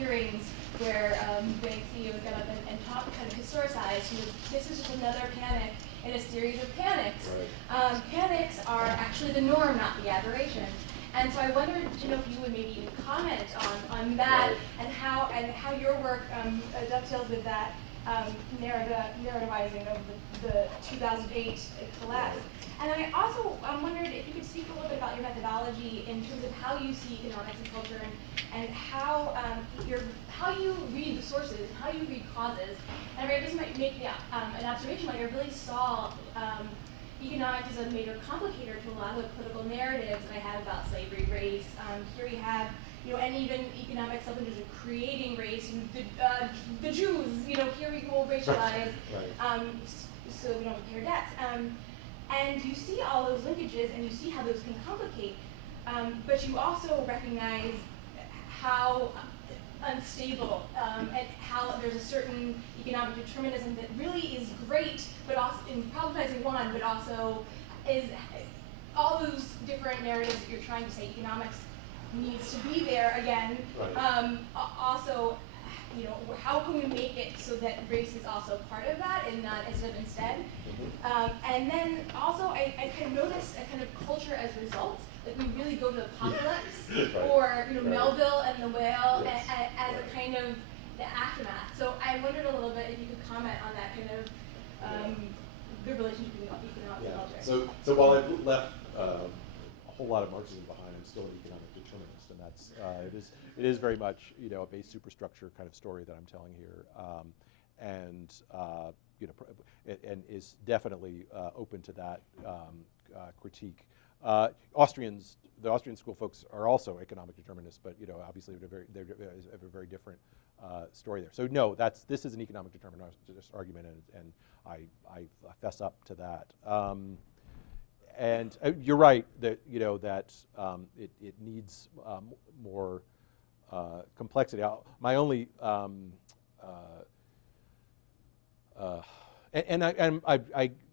hearings where bank CEOs got up and talked, kind of historicized, this is just another panic in a series of panics. Right. Panics are actually the norm, not the aberration. And so I wondered to know if you would maybe comment on that, right. and how your work dovetails with that narrativizing of the 2008 collapse. And I also wondered if you could speak a little bit about your methodology in terms of how you see economics and culture, and how you read the sources, how you read causes. And I just might make an observation, like I really saw economics as a major complicator to a lot of the political narratives that I had about slavery, race. Here we have, and even economics up into creating race. The Jews, here we will racialize, Right. so we don't pay our debts. And you see all those linkages, and you see how those can complicate. But you also recognize how unstable, and how there's a certain economic determinism that really is great, but also in problematizing one, but also is all those different narratives that you're trying to say economics needs to be there again. Right. Also, how can we make it so that race is also part of that and not instead? And then also, I kind of noticed a kind of culture as results. Like we really go to the apocalypse, right. or right. Melville and the whale, Yes. as a kind of the aftermath. So I wondered a little bit if you could comment on that kind of the relationship between economics and culture. So while I've left a whole lot of Marxism behind, I'm still an economic determinist, and that's it is very much a base superstructure kind of story that I'm telling here, and is definitely open to that critique. The Austrian school folks are also economic determinists, but obviously they have a very different story there. So no, this is an economic determinist argument, and I fess up to that. And you're right that it needs more complexity. My only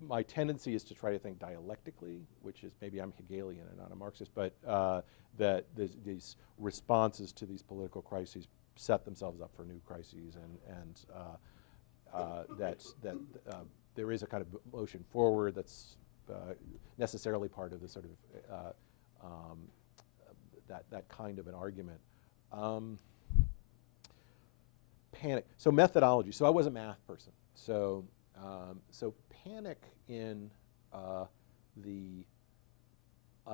my tendency is to try to think dialectically, which is maybe I'm Hegelian and not a Marxist, but that these responses to these political crises set themselves up for new crises, and that there is a kind of motion forward that's necessarily part of the sort of that kind of an argument. Panic. So methodology. So I was a math person. So panic in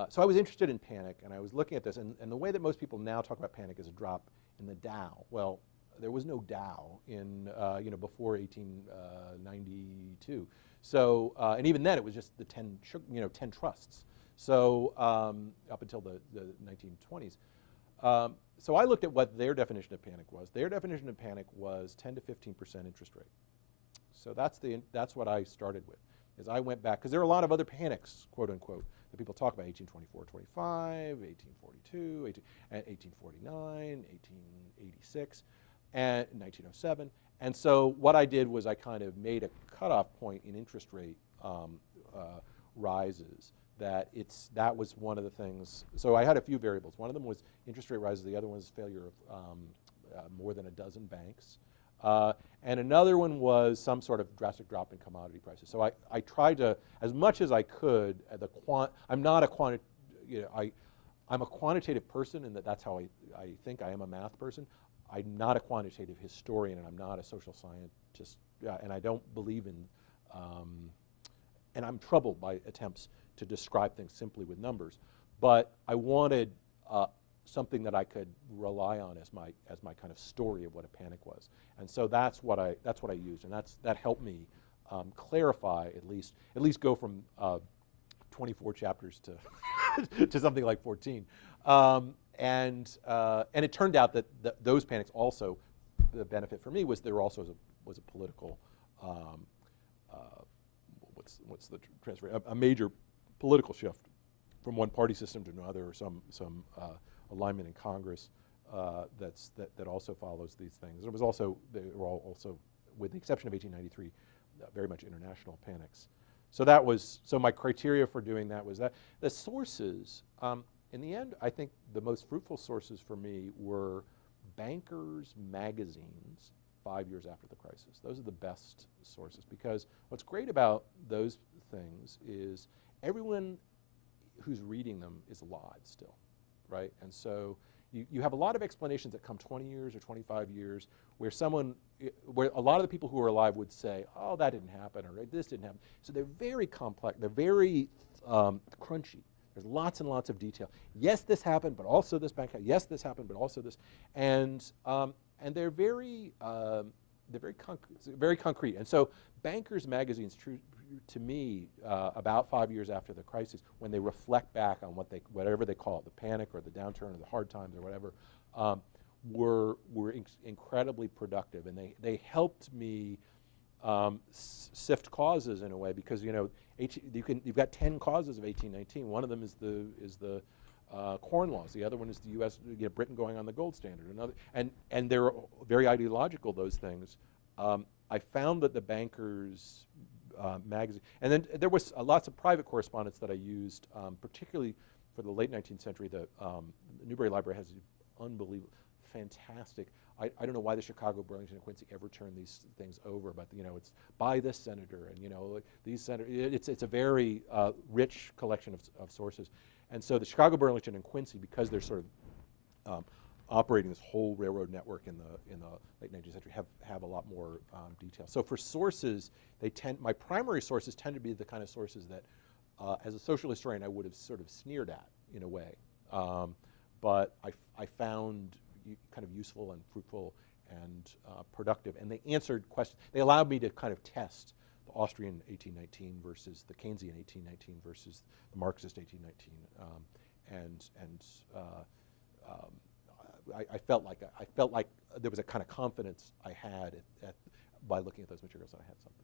so I was interested in panic, and I was looking at this, and the way that most people now talk about panic is a drop in the Dow. Well, there was no Dow in before 1892. So and even then it was just the 10 trusts. So up until the 1920s. So I looked at what their definition of panic was. Their definition of panic was 10 to 15% interest rate. So that's what I started with. Is I went back, because there are a lot of other panics, quote unquote, that people talk about: 1824-25, 1842, 1849, 1886, and 1907. And so what I did was I kind of made a cutoff point in interest rate rises. That was one of the things. So I had a few variables. One of them was interest rate rises. The other one was failure of more than a dozen banks. And another one was some sort of drastic drop in commodity prices. So I tried to, as much as I could, I'm not a I'm a quantitative person, and that's how I think. I am a math person. I'm not a quantitative historian, and I'm not a social scientist, and I don't believe in, and I'm troubled by attempts to describe things simply with numbers. But I wanted something that I could rely on as my kind of story of what a panic was, and so that's what I used, and that helped me clarify at least go from 24 chapters to to something like 14, and it turned out that those panics also, the benefit for me was there also was a political what's the transfer, a major political shift from one party system to another, or some alignment in Congress that also follows these things. And it was also, they were all also, with the exception of 1893, very much international panics. So my criteria for doing that was that. The sources, in the end, I think the most fruitful sources for me were bankers' magazines 5 years after the crisis. Those are the best sources, because what's great about those things is everyone who's reading them is alive still, right? And so you have a lot of explanations that come 20 years or 25 years where where a lot of the people who are alive would say, oh, that didn't happen, or this didn't happen. So they're very complex, they're very crunchy. There's lots and lots of detail. Yes, this happened, but also this bank. Yes, this happened, but also this, and they're very concrete. And so, bankers' magazines, to me, about 5 years after the crisis, when they reflect back on whatever they call it, the panic or the downturn or the hard times or whatever, were incredibly productive, and they helped me sift causes in a way, because you've got 10 causes of 1819. One of them is the Corn Laws. The other one is the U.S. Britain going on the gold standard. Another, and they're very ideological, those things. I found that the bankers' magazine, and then there was lots of private correspondence that I used, particularly for the late 19th century. The Newberry Library has unbelievable, fantastic. I don't know why the Chicago, Burlington, and Quincy ever turned these things over, but it's by this senator, and these senators. It's a very rich collection of sources, and so the Chicago, Burlington, and Quincy, because they're sort of operating this whole railroad network in the late 19th century, have a lot more detail. So for sources, my primary sources tend to be the kind of sources that, as a social historian, I would have sort of sneered at in a way, but I found kind of useful and fruitful and productive, and they answered questions. They allowed me to kind of test the Austrian 1819 versus the Keynesian 1819 versus the Marxist 1819, I felt like there was a kind of confidence I had by looking at those materials that I had something.